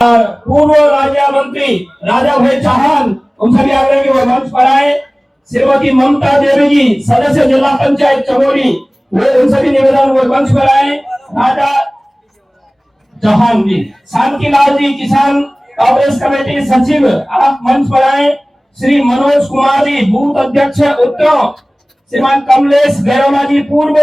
पूर्व राज्य मंत्री राजा भाई चौहान उन सभी आग्रह की मंच पर आए। श्रीमती ममता देवी जी सदस्य जिला पंचायत चमोली वे उन सभी निवेदन वो मंच पर आए। राजा चौहान जी, शांतिलाल जी किसान कांग्रेस कमेटी सचिव आप मंच पर आए। श्री मनोज कुमार जी बूथ अध्यक्ष उत्तर, श्रीमान कमलेश गैरोला जी पूर्व।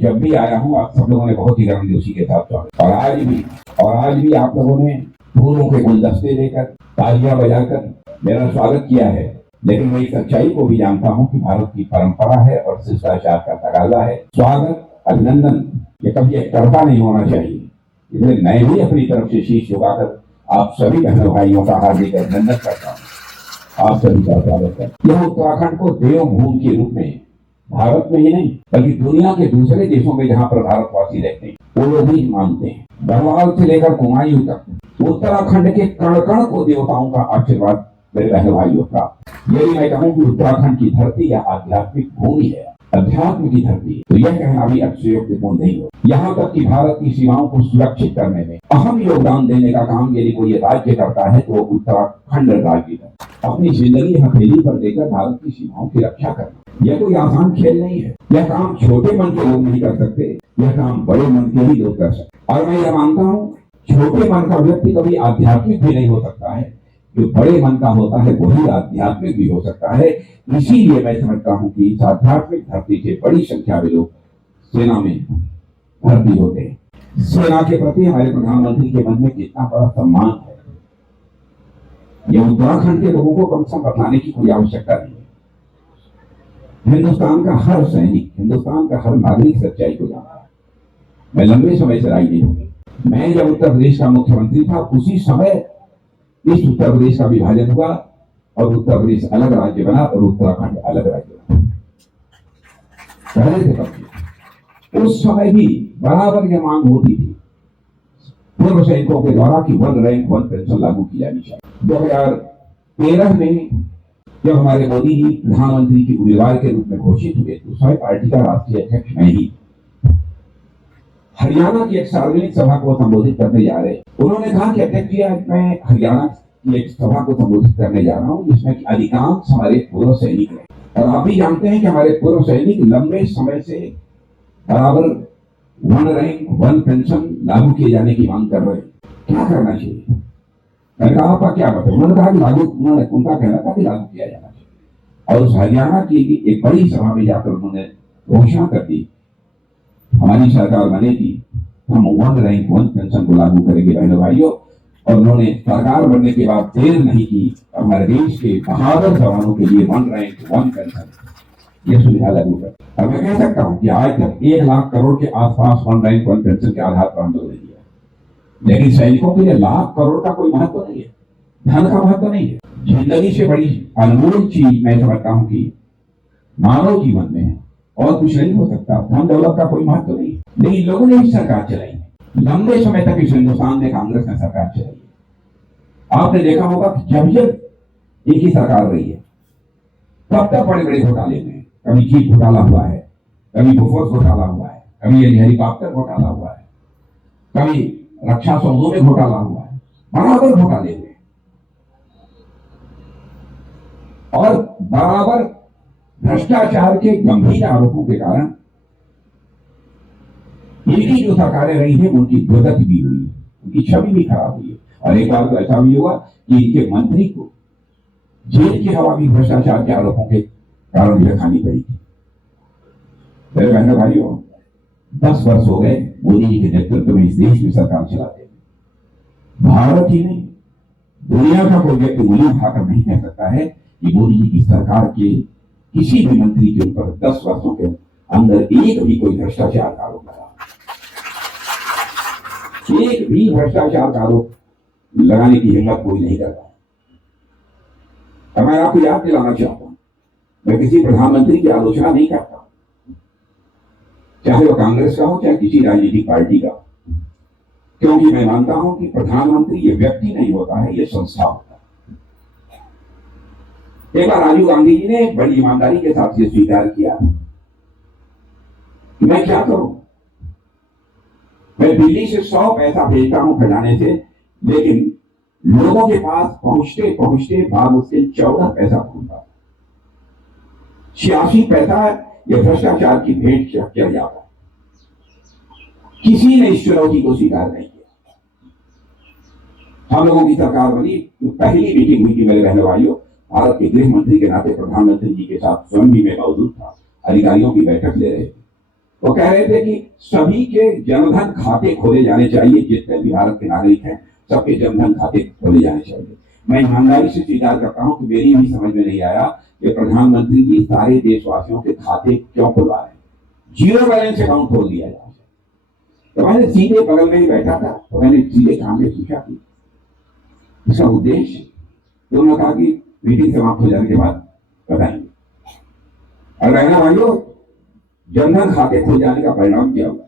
जब भी आया हूँ आप सब लोगों ने बहुत ही गर्मजोशी के साथ स्वागत और आज भी आप लोगों ने फूलों के गुलदस्ते लेकर तालियां बजाकर मेरा स्वागत किया है। लेकिन मैं इस सच्चाई को भी जानता हूँ कि भारत की परंपरा है और शिष्टाचार का तकाजा है। स्वागत, अभिनंदन ये कभी एक तरफा नहीं होना चाहिए। इसलिए मैं भी अपनी तरफ से शीश झुकाकर आप सभी बहनों भाइयों का हार्दिक अभिनंदन करता हूँ। आप सभी का स्वागत है। यह उत्तराखंड को देवभूमि के रूप में भारत में ही नहीं बल्कि दुनिया के दूसरे देशों में जहाँ पर भारतवासी रहते हैं वो लोग भी मानते हैं। बंगाल से लेकर कुमायूं तक उत्तराखंड के कण कण को देवताओं का आशीर्वाद मेरे बहन भाइयों का। यही मैं कहूँ कि उत्तराखंड की धरती या आध्यात्मिक भूमि है, अध्यात्म की धरती, तो यह कहना भी अतिशयोक्तिपूर्ण नहीं हो। यहाँ तक कि भारत की सीमाओं को सुरक्षित करने में अहम योगदान देने का काम यदि कोई राज्य करता है तो उत्तराखंड राज्य का। अपनी जिंदगी हथेली पर लेकर भारत की सीमाओं की रक्षा करना यह कोई आसान खेल नहीं है। यह काम छोटे मन के लोग नहीं कर सकते, यह काम बड़े मन के ही लोग कर सकते। और मैं यह मानता हूँ छोटे मन का व्यक्ति कभी आध्यात्मिक भी नहीं हो सकता है, जो बड़े मन का होता है वही आध्यात्मिक भी हो सकता है। इसीलिए मैं समझता हूँ कि इस आध्यात्मिक धरती से बड़ी संख्या में लोग सेना में भर्ती होते हैं। सेना के प्रति हमारे प्रधानमंत्री के मन में कितना बड़ा सम्मान है, यह उत्तराखंड के लोगों को कम से कम बताने की कोई आवश्यकता नहीं है। हिंदुस्तान का हर सैनिक, हिंदुस्तान का हर नागरिक सच्चाई को जानता है। मैं लंबे समय से राजनीति में, मैं जब उत्तर प्रदेश का मुख्यमंत्री था उसी समय इस उत्तर प्रदेश का विभाजन हुआ और उत्तर प्रदेश अलग राज्य बना और उत्तराखंड अलग राज्य बना। पहले से कब उस समय भी बराबर यह मांग होती थी पूर्व सैनिकों के द्वारा कि 1 रैंक 1 पेंशन लागू की जानी चाहिए। 2013 में जब हमारे मोदी जी प्रधानमंत्री की उम्मीदवार के रूप में घोषित हुए तो स्वयं पार्टी का राष्ट्रीय अध्यक्ष मैं ही हरियाणा की एक सार्वजनिक सभा को संबोधित करने जा रहे। उन्होंने कहा कि अध्यक्ष जी आज मैं हरियाणा की एक सभा को संबोधित करने जा रहा हूँ जिसमें कि अधिकांश हमारे पूर्व सैनिक हैं और आप भी जानते हैं कि हमारे पूर्व सैनिक लंबे समय से बराबर 1 रैंक 1 पेंशन लागू किए जाने की मांग कर रहे हैं। क्या करना चाहिए? मैंने कहा आपका क्या मतलब? उन्होंने कहा कि उनका कहना था कि लागू किया जाना चाहिए और उस हरियाणा की एक बड़ी सभा में जाकर उन्होंने घोषणा कर दी हमारी सरकार बनेगी हम 1 रैंक 1 पेंशन को लागू करेंगे बहनों भाइयों। और उन्होंने सरकार बनने के बाद देर नहीं की हमारे देश के बहादुर जवानों के लिए 1 रैंक 1 पेंशन यह सुविधा लागू कर। अब मैं कह सकता हूँ कि आज तक 1 लाख करोड़ के आसपास 1 रैंक 1 पेंशन के आधार पर आंदोलन किया, लेकिन सैनिकों के लिए लाख करोड़ का कोई महत्व नहीं है, धन का महत्व नहीं है। जिंदगी से बड़ी अनमोल चीज मैं समझता हूँ कि मानव जीवन में है और कुछ नहीं हो सकता। धन दौलत का कोई महत्व नहीं, लेकिन लोगों ने सरकार चलाई है। लंबे समय तक इस हिंदुस्तान में कांग्रेस ने सरकार चलाई। आपने देखा होगा कि जब जब एक ही सरकार रही है तब तक बड़े बड़े घोटाले में, कभी जीप घोटाला हुआ है, कभी बोफोर्स घोटाला हुआ है, कभी हेलीकॉप्टर घोटाला हुआ है, कभी रक्षा सौदों में घोटाला हुआ है, बराबर घोटाले हुए और बराबर भ्रष्टाचार के गंभीर आरोपों के कारण इनकी जो सरकारें रही हैं उनकी दुर्गति भी हुई, उनकी छवि भी खराब हुई है। और एक बार तो ऐसा भी हुआ कि इनके मंत्री को जेल की हवा भी भ्रष्टाचार के आरोपों के कारण यह खानी पड़ी थी। मेरे बहनों भाइयों 10 वर्ष हो गए मोदी जी के नेतृत्व में इस देश में सरकार चलाते हैं। भारत ही नहीं दुनिया का कोई व्यक्ति उंगली उठाकर नहीं कह सकता है कि मोदी जी की सरकार के किसी भी मंत्री के ऊपर 10 वर्षों के अंदर एक भी कोई भ्रष्टाचार का आरोप लगा, एक भी भ्रष्टाचार का आरोप लगाने की हिम्मत कोई नहीं करता। मैं आपको याद दिलाना चाहता हूं, मैं किसी प्रधानमंत्री की आलोचना नहीं करता, चाहे वो कांग्रेस का हो चाहे किसी राजनीतिक पार्टी का, क्योंकि मैं मानता हूं कि प्रधानमंत्री ये व्यक्ति नहीं होता है, ये संस्था होता है। एक बार राजीव गांधी जी ने बड़ी ईमानदारी के साथ ये स्वीकार किया कि मैं क्या करूं, मैं दिल्ली से 100 पैसा भेजता हूं खजाने से, लेकिन लोगों के पास पहुंचते पहुंचते बामुश्किल 14 पैसा पहुंचता, 86 पैसा यह भ्रष्टाचार की भेंट चढ़ जाता। किसी ने इस चुनौती को स्वीकार नहीं किया। हम लोगों की सरकार बनी तो पहली मीटिंग हुई थी मेरे बहनों भाइयों, भारत के गृह मंत्री के नाते प्रधानमंत्री जी के साथ स्वयं भी मैं मौजूद था, अधिकारियों की बैठक ले रहे थे। वो कह रहे थे कि सभी के जनधन खाते खोले जाने चाहिए, जितने भी भारत के नागरिक हैं सबके जनधन खाते खोले जाने चाहिए। मैं ईमानदारी से स्वीकार करता हूं कि मेरी भी समझ में नहीं आया कि प्रधानमंत्री जी सारे देशवासियों के खाते क्यों खुलवा रहे हैं, जीरो बैलेंस अकाउंट खोल दिया जाए। तो मैंने सीधे बगल में ही बैठा था, तो मैंने सीधे काम में पूछा कि इसका उद्देश्य, तो उन्होंने कहा कि मीटिंग समाप्त हो जाने के बाद बताएंगे। और रहना भाइयों, जनधन खाते खुल जाने का परिणाम क्या हुआ?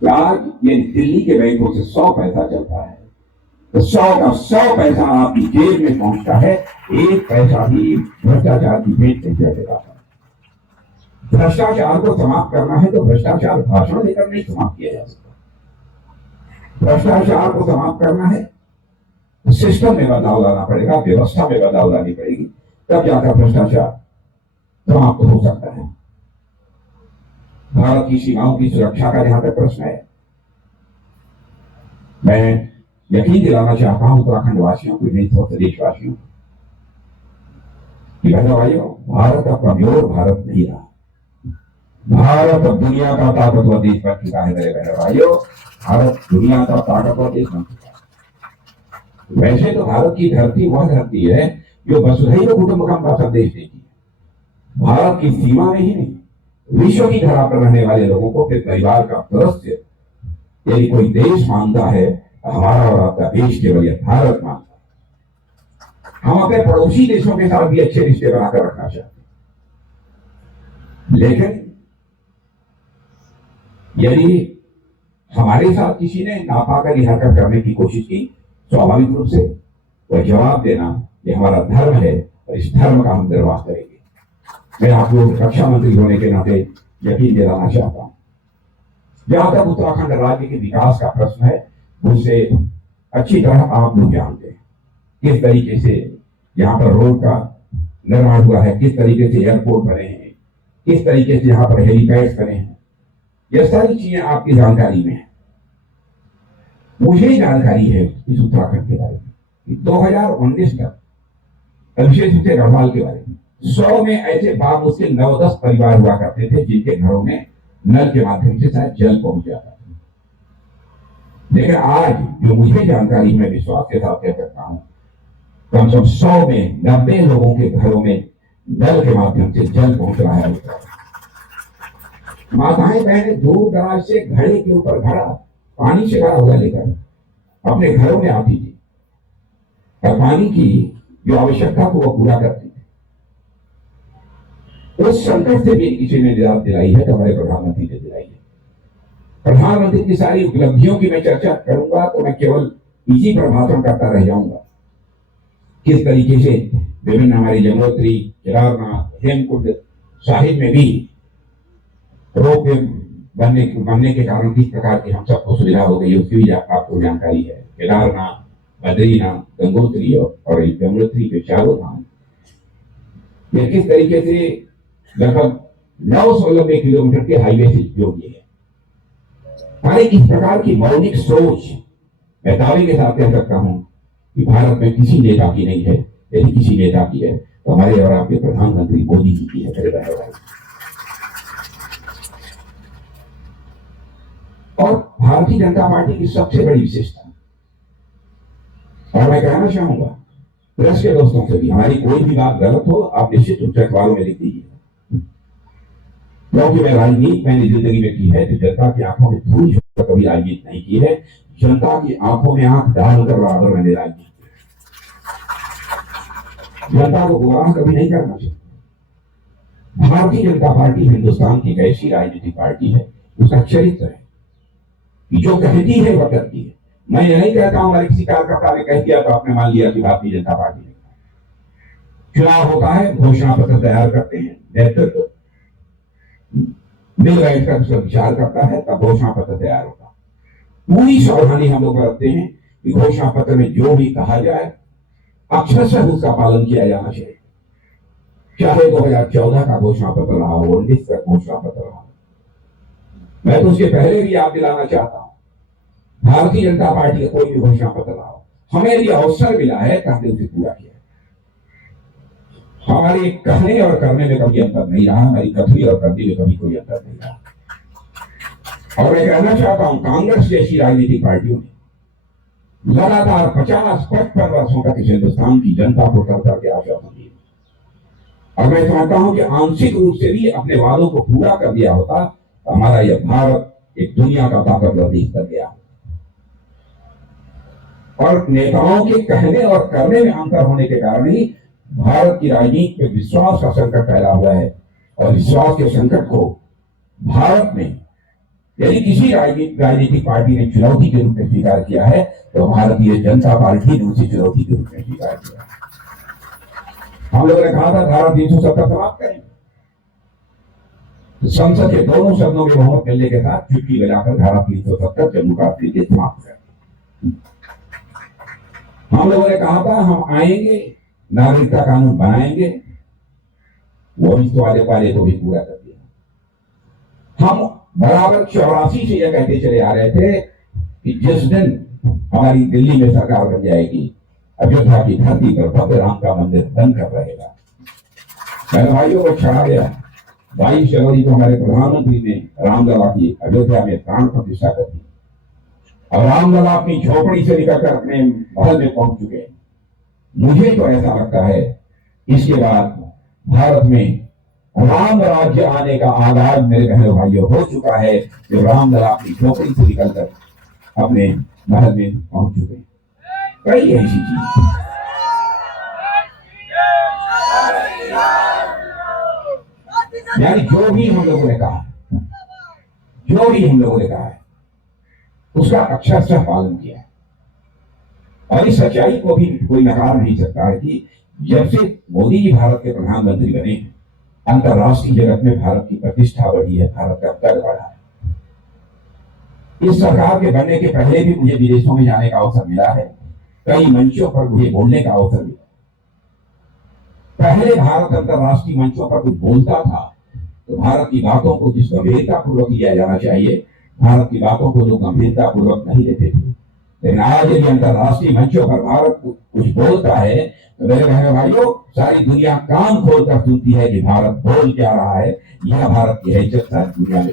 तो आज ये दिल्ली के बैंकों से 100 पैसा चलता है, तो 100 का 100 पैसा आपकी जेब में पहुंचता है, एक पैसा भी भ्रष्टाचार की भेंट नहीं चढ़ेगा। भ्रष्टाचार को समाप्त करना है तो भ्रष्टाचार भाषण देकर नहीं समाप्त किया जा सकता। भ्रष्टाचार को समाप्त करना है तो सिस्टम में बदलाव लाना पड़ेगा, व्यवस्था में बदलाव लानी पड़ेगी, तब जाकर भ्रष्टाचार समाप्त हो सकता है। भारत की सीमाओं की सुरक्षा का जहां तक प्रश्न है, मैं यकीन दिलाना चाहता हूं उत्तराखंड वासियों को, देशवासियों की बहनों भाइयों, भारत अब कमजोर भारत नहीं रहा। भारत अब दुनिया का ताकतवर देश बन चुका है मेरे बहनों भाइयों, भारत दुनिया का ताकतवर देश बन चुका है। वैसे तो भारत की धरती वह धरती है जो वसुधैव कुटुंबकम का संदेश देती है। भारत की सीमा में ही नहीं, विश्व की धरा पर रहने वाले लोगों को अपने परिवार का सदस्य यदि कोई देश मानता है, हमारा और आपका देश केवल यह भारत मानता है। हम अपने पड़ोसी देशों के साथ भी अच्छे रिश्ते बनाकर रखना चाहते हैं, लेकिन यदि हमारे साथ किसी ने नापाक हरकत करने की कोशिश की, स्वाभाविक रूप से वह जवाब देना ये हमारा धर्म है और इस धर्म का हम निर्वाह करेंगे। मैं आप लोग रक्षा मंत्री होने के नाते यकीन दिलाना चाहता हूं, जहां तक उत्तराखंड राज्य के विकास का प्रश्न है, उसे अच्छी तरह आप लोग जानते हैं किस तरीके से यहाँ पर रोड का निर्माण हुआ है, किस तरीके से एयरपोर्ट बने हैं, किस तरीके से यहाँ पर हेलीपैड बने हैं। यह सारी चीजें आपकी जानकारी में है। मुझे जानकारी है इस उत्तराखंड के बारे में 2019 तक, विशेष रूप से गढ़वाल के बारे में 100 में ऐसे बामुश्किल 9-10 परिवार हुआ करते थे जिनके घरों में नल के माध्यम से शायद जल पहुंच जाता था। लेकिन आज जो मुझे जानकारी में विश्वास के साथ कह सकता हूं, कम से कम 100 में 90 लोगों के घरों में नल के माध्यम से जल पहुंच रहा है। माताएं बहनें दूर दराज से घड़े के ऊपर घड़ा, पानी से भरा हुआ लेकर अपने घरों में आती थी और पानी की जो आवश्यकता को वह पूरा करती थी। उस संकट से भी किसी ने निजात दिलाई है तो हमारे प्रधानमंत्री ने दिलाई है। प्रधानमंत्री की सारी उपलब्धियों की मैं चर्चा करूंगा तो मैं केवल इसी पर भाषण करता रह जाऊंगा। किस तरीके से विभिन्न हमारी यमुनोत्री, केदारनाथ, हेमकुंड साहिब में भी रोप बनने के कारण किस प्रकार की हम सबको सुविधा हो गई, उसकी भी आपको जानकारी है। केदारनाथ, बद्रीनाथ, गंगोत्री और यमुनोत्री के चारों धाम ये किस तरीके से लगभग 990 किलोमीटर के हाईवे से जोड़ दिए गए। हमारे इस प्रकार की मौलिक सोच मैं दावे के साथ कह सकता हूं कि भारत में किसी नेता की नहीं है। यदि किसी नेता की है तो हमारे और आपके प्रधानमंत्री मोदी जी की है। मेरे भाई, और भारतीय जनता पार्टी की सबसे बड़ी विशेषता, और मैं कहना चाहूंगा प्रेस के दोस्तों से भी, हमारी कोई भी बात गलत हो आप निश्चित रूप से अखबारों में लिख दीजिए, क्योंकि मैं राजनीति मैंने जिंदगी में की है तो जनता की आंखों में धूल झोंककर कभी राजनीति नहीं की है। जनता की आंखों में आंख डालकर बराबर मैंने राजनीति की। जनता को गुमराह कभी नहीं करना चाहिए। भारतीय जनता पार्टी हिंदुस्तान की एक ऐसी राजनीतिक पार्टी है, उसका चरित्र है, जो कहती है वह करती है। मैं ये नहीं कहता हूं हमारे किसी कार्यकर्ता ने कह दिया तो आपने मान लिया कि भारतीय जनता पार्टी ने। चुनाव होता है, घोषणा पत्र तैयार करते हैं, नेतृत्व मिल बैठकर उसका विचार करता है, तब घोषणा पत्र तैयार होता है। पूरी सावधानी हम लोग रखते हैं कि घोषणा पत्र में जो भी कहा जाए अक्षरशः उसका पालन किया जाना चाहिए। चाहे 2014 का घोषणा पत्र रहा हो, 19 का घोषणा पत्र रहा हो, मैं तो उसके पहले भी याद दिलाना चाहता हूं, भारतीय जनता पार्टी का कोई भी घोषणा पत्र रहा हो, हमें यदि अवसर मिला है तो हमने उसे पूरा किया। हमारे कहने और करने में कभी अंतर नहीं रहा, हमारी कथनी और करने में कभी कोई अंतर नहीं रहा। और मैं कहना चाहता हूं, कांग्रेस जैसी राजनीतिक पार्टियों ने लगातार 50-55 वर्षों तक इस हिंदुस्तान की जनता को कर के आश्वासन दिए, और मैं समझता हूं कि आंशिक रूप से भी अपने वादों को पूरा कर दिया होता तो हमारा यह भारत एक दुनिया का ताकतवर देश बन गया। और नेताओं के कहने और करने में अंतर होने के कारण ही भारत की राजनीति में विश्वास का संकट फैला हुआ है। और विश्वास के संकट को भारत में यदि किसी राजनीतिक पार्टी ने चुनौती के रूप में स्वीकार किया है तो भारतीय जनता पार्टी ने उसे चुनौती के रूप में स्वीकार किया है। हम लोगों ने कहा था धारा 370 समाप्त करें, तो संसद के दोनों सदनों में बहुमत मिलने के साथ चुटकी बजाकर धारा 370 जम्मू कश्मीर के समाप्त करें। हम लोगों ने कहा था हम आएंगे, नागरिकता कानून बनाएंगे, वो भी वाले को भी पूरा कर दिया। हम बराबर 84 से यह कहते चले आ रहे थे कि जिस दिन हमारी दिल्ली में सरकार बन जाएगी, अयोध्या की धरती पर भव्य राम का मंदिर बनकर रहेगा। मेरे भाइयों को छड़ा गया 22 जनवरी को हमारे प्रधानमंत्री ने रामलला की अयोध्या में प्राण प्रतिष्ठा कर दी, और रामलला अपनी झोपड़ी से निकलकर अपने महल में पहुंच चुके हैं। मुझे तो ऐसा लगता है इसके बाद भारत में राम राज्य आने का आगाज मेरे बहनों भाइयों हो चुका है, जो रामलला अपनी झोपड़ी से निकलकर अपने महल में पहुंच चुके हैं। कई ऐसी चीज यानी जो भी हम लोगों ने कहा है उसका अक्षरशः पालन किया है। और इस सच्चाई को भी कोई नकार नहीं सकता है कि जब से मोदी जी भारत के प्रधानमंत्री बने, अंतर्राष्ट्रीय जगत में भारत की प्रतिष्ठा बढ़ी है, भारत का कद बढ़ा है। इस सरकार के बनने के पहले भी मुझे विदेशों में जाने का अवसर मिला है, कई मंचों पर मुझे बोलने का अवसर मिला। पहले भारत अंतर्राष्ट्रीय मंचों पर कुछ बोलता था तो भारत की बातों को जिस गंभीरता पूर्वक लिया जाना चाहिए, भारत की बातों को जो गंभीरता पूर्वक नहीं लेते थे। लेकिन आज यदि अंतर्राष्ट्रीय मंचों पर भारत कुछ बोलता है तो मेरे बहनों भाइयों, सारी दुनिया कान खोलकर सुनती है कि भारत बोल क्या रहा है। यह भारत की हैसियत सारी दुनिया में।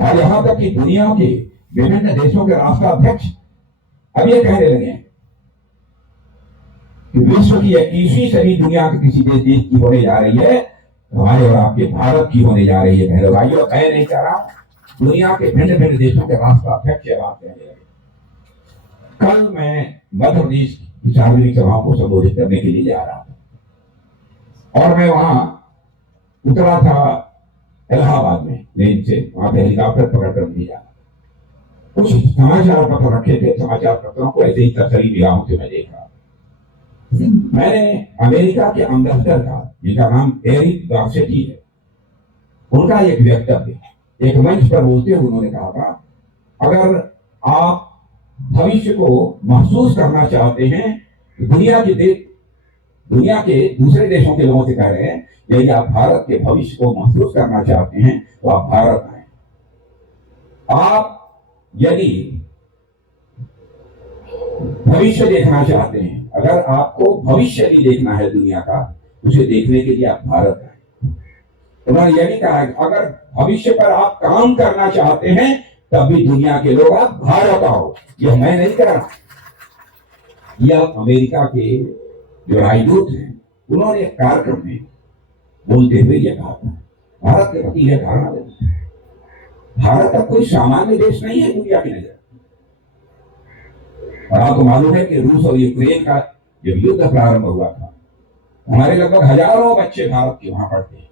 और यहां तक कि दुनिया के विभिन्न देशों के राष्ट्राध्यक्ष अब ये कहने लगे हैं कि विश्व की 21वीं सदी दुनिया के किसी देश की होने जा रही है, हमारे और आपके भारत की होने जा रही है। बहनों भाइयों, मैं नहीं कह रहा, दुनिया के भिन्न भिन्न देशों के राष्ट्राध्यक्ष बात कहने लगे। कल मैं मध्य प्रदेश की सार्वजनिक सभाओं को संबोधित करने के लिए जा रहा था, और मैं वहां उतरा था इलाहाबाद में प्लेन से, वहां पे हेलीकॉप्टर पकड़कर नहीं जाना। कुछ समाचार पत्र रखे थे, समाचार पत्रों को ऐसे ही तसली निगाहों से मैं देख रहा। मैंने अमेरिका के अम्बेसडर का, जिनका नाम एरिक गार्सेटी है, उनका एक वक्तव्य एक मंच पर बोलते हुए उन्होंने कहा था, अगर आप भविष्य को महसूस करना चाहते हैं, दुनिया के दूसरे देशों के लोगों से कह रहे हैं, यदि आप भारत के भविष्य को महसूस करना चाहते हैं तो आप भारत आए। आप यदि भविष्य देखना चाहते हैं, अगर आपको भविष्य नहीं देखना है दुनिया का, उसे देखने के लिए आप भारत आए। उन्होंने यह भी कहा कि अगर भविष्य पर आप काम करना चाहते हैं तब भी दुनिया के लोग आप भारत आओ। यह मैं नहीं कह रहा, यह अमेरिका के जो राजदूत हैं उन्होंने एक कार्यक्रम में बोलते हुए यह कहा था। भारत के प्रति यह धारणा देना, भारत अब कोई सामान्य देश नहीं है दुनिया की नजर। और आपको मालूम है कि रूस और यूक्रेन का जब युद्ध प्रारंभ हुआ था, हमारे लगभग हजारों बच्चे भारत के वहां पढ़ते हैं।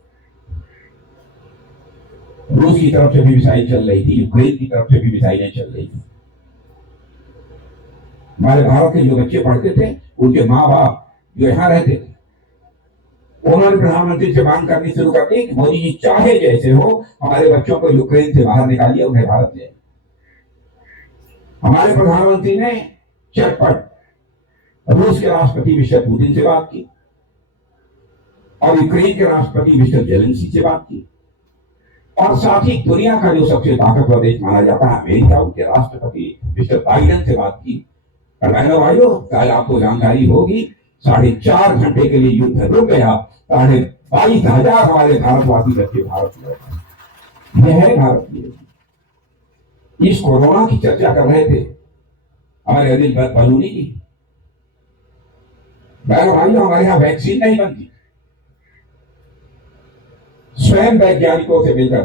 रूस की तरफ से भी मिसाइल चल रही थी, यूक्रेन की तरफ से भी मिसाइलें चल रही थी। हमारे भारत के जो बच्चे पढ़ते थे, उनके माँ बाप जो यहाँ रहते थे, उन्होंने प्रधानमंत्री से मांग करनी शुरू कर दी कि मोदी जी चाहे जैसे हो हमारे बच्चों को यूक्रेन से बाहर निकालिए, उन्हें भारत ले। हमारे प्रधानमंत्री ने चटपट रूस के राष्ट्रपति मिस्टर पुतिन से बात की और यूक्रेन के राष्ट्रपति मिस्टर जेलेंस्की से बात की और साथ ही दुनिया का जो सबसे ताकतवर देश माना जाता है अमेरिका, उनके राष्ट्रपति मिस्टर बाइडेन से बात की। और बहनों भाइयों, कल आपको जानकारी होगी 4.5 घंटे के लिए युद्ध रुक गया, 22,500 हमारे भारतवासी बच्चे भारत लौटे। यह है भारत की। इस कोरोना की चर्चा कर रहे थे हमारे अनिल बलूनी जी। बहनों भाइयों, हमारे यहाँ वैक्सीन नहीं बनती। स्वयं वैज्ञानिकों से मिलकर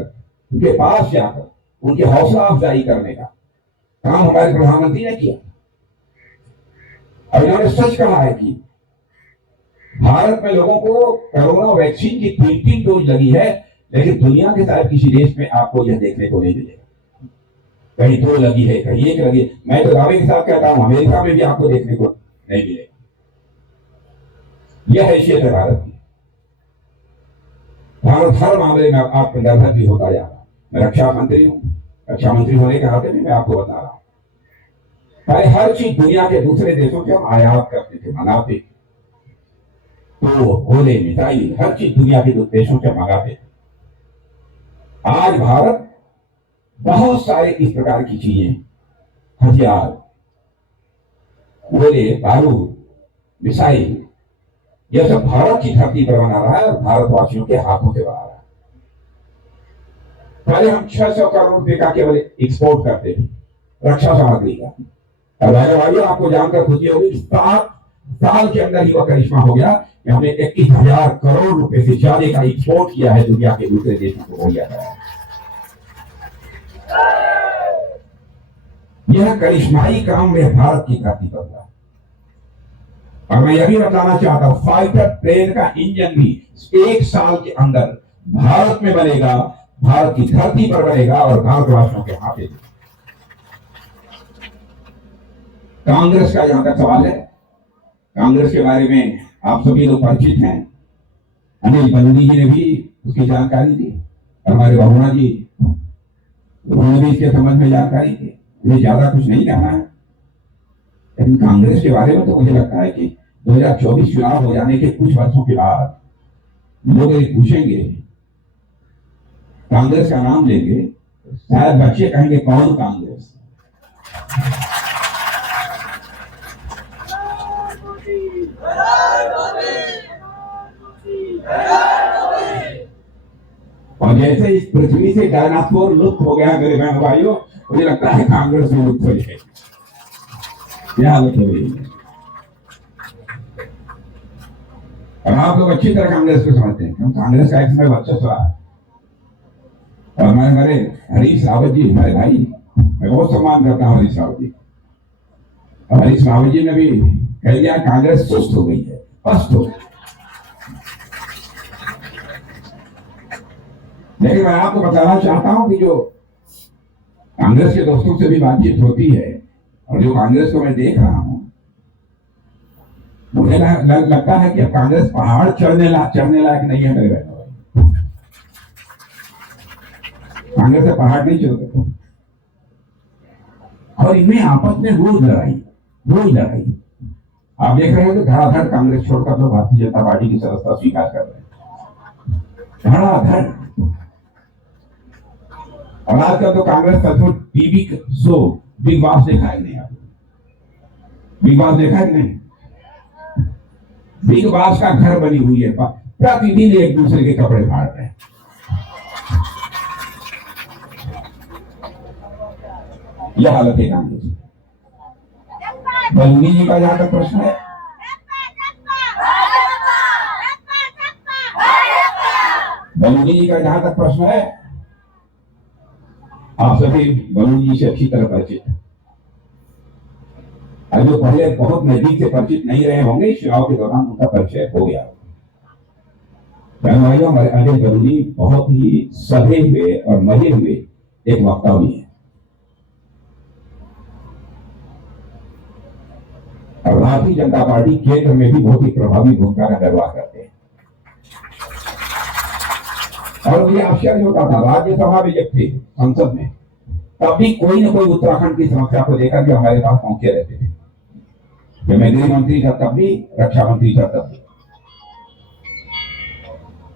उनके पास जाकर उनकी हौसला अफजाई करने का काम हमारे प्रधानमंत्री ने किया। अब इन्होंने सच कहा है कि भारत में लोगों को कोरोना वैक्सीन की 3 डोज लगी है, लेकिन दुनिया के शायद किसी देश में आपको यह देखने को नहीं मिलेगा। कहीं 2 लगी है, कहीं 1 लगी है। मैं तो दावे के साथ कहता हूं अमेरिका में भी आपको देखने को नहीं मिलेगा। यह हैसियत है भारत की। भारत हर मामले में आत्मनिर्भर भी होता जा रहा। मैं रक्षा मंत्री हूं, रक्षा मंत्री होने के नाते भी मैं आपको बता रहा हूं, पहले हर चीज दुनिया के दूसरे देशों से हम आयात करते थे, मंगाते थे। तो गोले, मिसाइल, हर चीज दुनिया के देशों से मंगाते थे। आज भारत बहुत सारे इस प्रकार की चीजें, हथियार, गोले, बारूद, मिसाइल, यह सब भारत की धरती पर बना रहा है और भारतवासियों के हाथों से बना रहा है। पहले हम 600 करोड़ रुपए का केवल एक्सपोर्ट करते थे रक्षा सामग्री का। और भाइयों, आपको जानकर खुशी होगी 7 साल के अंदर ही वह करिश्मा हो गया कि हमने 21,000 करोड़ रुपए से ज्यादा का एक्सपोर्ट किया है दुनिया के दूसरे देशों को हो गया है। यह करिश्माई काम में भारत की धरती पर हुआ। और मैं यह भी बताना चाहता हूं, फाइटर प्लेन का इंजन भी 1 साल के अंदर भारत में बनेगा, भारत की धरती पर बनेगा और भारतवासियों के हाथ में। कांग्रेस का जहां तक सवाल है, कांग्रेस के बारे में आप सभी लोग परिचित हैं। अनिल बलूनी जी ने भी उसकी जानकारी दी, हमारे बहुना जी उन्होंने भी इसके संबंध में जानकारी दी। मुझे ज्यादा कुछ नहीं कहना है, लेकिन कांग्रेस के बारे में तो मुझे लगता है कि 2024 चुनाव हो जाने के कुछ वर्षों के बाद लोग ये पूछेंगे, कांग्रेस का नाम लेंगे, शायद बच्चे कहेंगे कौन कांग्रेस। और जैसे इस पृथ्वी से डायनासोर लुप्त हो गया मेरे बहन भाइयों, मुझे लगता है कांग्रेस में लुप्त हो जाएगी। क्या हालत हो रही है। और आप लोग अच्छी तरह कांग्रेस को समझते हैं, क्योंकि कांग्रेस का एक समय वर्चस्व रहा। और मैं हमारे हरीश रावत जी, हमारे भाई, मैं बहुत सम्मान करता हूँ हरीश रावत जी। और हरीश रावत जी ने भी कह दिया कांग्रेस सुस्त हो गई है, पस्त हो गई। लेकिन मैं आपको बताना चाहता हूं कि जो कांग्रेस के दोस्तों से भी बातचीत होती है और जो कांग्रेस को मैं देख रहा हूं, मुझे लगता है कि अब कांग्रेस पहाड़ चढ़ने लायक नहीं है मेरे बहनों। कांग्रेस से पहाड़ नहीं चढ़ते और इनमें आपस में रोज लड़ाई। आप देख रहे हो कि धड़ाधड़ कांग्रेस छोड़कर तो भारतीय जनता पार्टी की सदस्यता स्वीकार कर रहे हैं, धड़ाधड़। और आजकल तो कांग्रेस का तो टीवी शो बिग बॉस देखा है नहीं? आप बिग बॉस देखा है नहीं? बिग बॉस का घर बनी हुई है, प्रतिदिन एक दूसरे के कपड़े फाड़ रहे हैं। यह हालत है कांग्रेस। बलूनी जी का जहां तक प्रश्न है, आप सभी बलूनी जी से अच्छी तरह परिचित हैं। जो पहले बहुत नजदीक से परिचित नहीं रहे होंगे, चुनाव के दौरान उनका परिचय हो गया। भाइयों, हमारे अजय बलूनी बहुत ही सधे हुए और मजे हुए एक वक्ता भी है और भारतीय जनता पार्टी केंद्र में भी बहुत ही प्रभावी भूमिका का निर्वाह करते हैं। और मुझे आश्चर्य होता था, राज्यसभा में जब थे संसद में, तब भी कोई ना कोई उत्तराखंड की समस्या को लेकर के हमारे पास पहुंचे रहते थे। जब मैं गृह मंत्री था तब भी, रक्षा मंत्री था तब भी,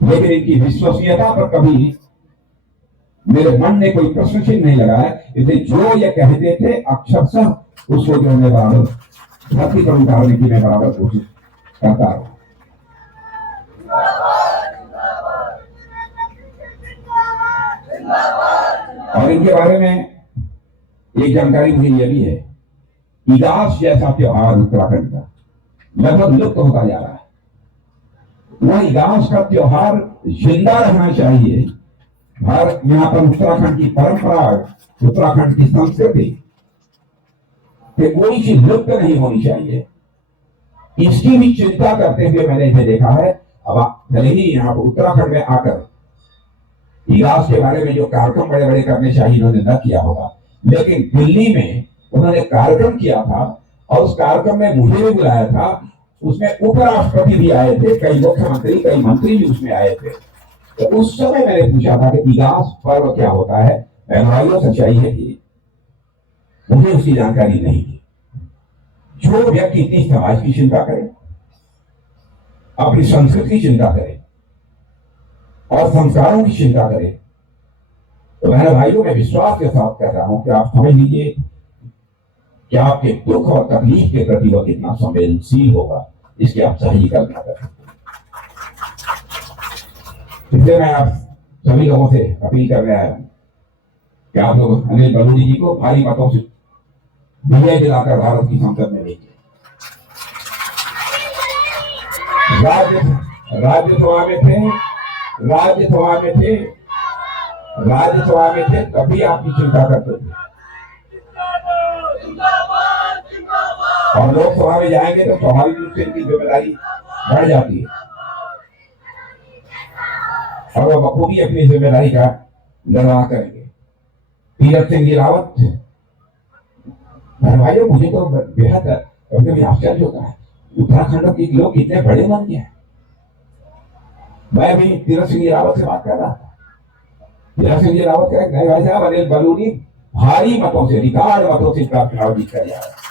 लेकिन इनकी विश्वसनीयता पर कभी मेरे मन में कोई प्रश्न चिन्ह नहीं लगाया। इसलिए जो ये कहते थे अक्षरशः उसको जो मैं बराबर धरती पर उतारने की मैं बराबर कोशिश करता हूं। और इनके बारे में एक जानकारी मुझे यह भी है, इगास जैसा त्योहार उत्तराखंड का लगभग लुप्त होता जा रहा है। वह इगास का त्योहार जिंदा रहना चाहिए। हर यहाँ पर उत्तराखंड की परंपरा, उत्तराखंड की संस्कृति कि कोई चीज लुप्त नहीं होनी चाहिए, इसकी भी चिंता करते हुए मैंने इसे देखा है। अब भले ही यहाँ पर उत्तराखंड में आकर इगास के बारे में जो कार्यक्रम बड़े बड़े करने चाहिए उन्होंने न किया होगा, लेकिन दिल्ली में उन्होंने कार्यक्रम किया था और उस कार्यक्रम में मुझे भी बुलाया था। उसमें उपराष्ट्रपति भी आए थे, कई मुख्यमंत्री, कई मंत्री भी उसमें आए थे। तो उस समय मैंने पूछा था कि इगास पर्व क्या होता है। भाइयों, सच्चाई है कि मुझे उसकी जानकारी नहीं थी। जो व्यक्ति इतनी समाज की चिंता करे, अपनी संस्कृति की चिंता करे और संस्कारों की चिंता करे, तो मेरे भाइयों, मैं विश्वास के साथ कह रहा हूं कि आप समझ लीजिए कि आपके दुख और तकलीफ के प्रति वह कितना संवेदनशील होगा, इसकी आप सही कल्पना कर सकते हैं। इसलिए मैं आप सभी लोगों से अपील कर रहा हूं कि आप लोग अनिल बलूनी जी को भारी मतों से विजय दिलाकर भारत की संसद में भेजिए। राज्यसभा में थे तभी आपकी चिंता करते थे, और लोकसभा में जाएंगे तो स्वाभाविक रूप से इनकी जिम्मेदारी बढ़ जाती है और वह बखूबी अपनी जिम्मेदारी का निर्वाह करेंगे। तीरथ सिंह जी रावत, भाइयों, मुझे तो बेहद कभी आश्चर्य होता है, उत्तराखंड के लोग कितने बड़े मन के हैं। मैं भी तीरथ सिंह जी रावत से बात कर रहा था। तीरथ सिंह जी रावत कह रहे, भाई साहब, अनिल बलूनी भारी मतों से, रिकॉर्ड मतों से चुनाव जीत कर जा रहा है।